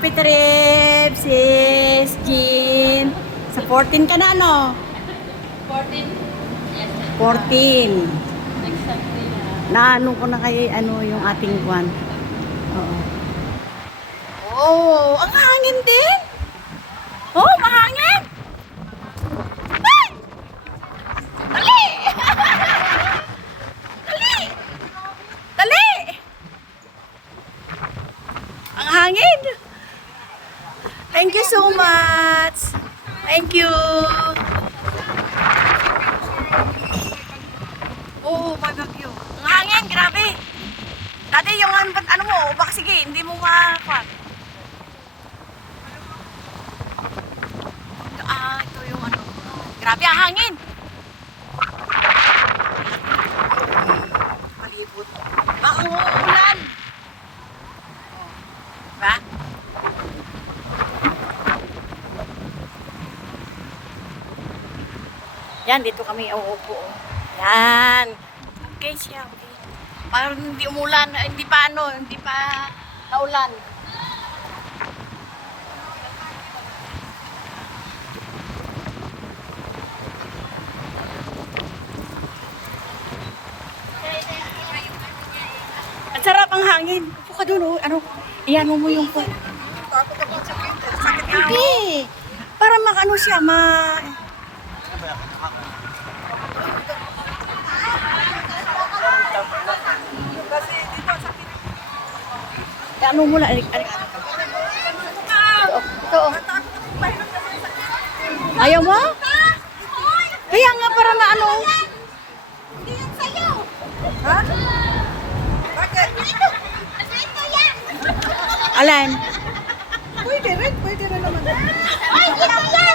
Happy trip, sis Jean. Sa 14 ka na, no? 14. Yes. 14. Next Sunday na. Naano ko na kay ano yung ating kwan. Oo. Oh, ang hangin din. Oh, mahangin. Ay! Dali! Dali! Dali! Ang hangin. Thank you so much. Thank you. Oh, my bagyo. Ang hangin, grabe. Dati yung ano mo, baka sige, hindi mo makakuha. Ito yung ano. Grabe ang hangin. Palibot. Baka umuulan. Diba? Yan, dito kami uupo. Yan. Okay siya, okay. Parang hindi umulan, hindi pa ano, hindi pa naulan. Ang sarap ang hangin. Upo ka doon, oh. Ano, iyan mo yung po. Hindi. Para makaano siya, ano mo lang, ito. Ayaw mo? Kaya nga para maano. Hindi yan sa'yo. Ha? Bakit? Ito yan. Alan? Pwede rin naman. Ay, ginaw yan.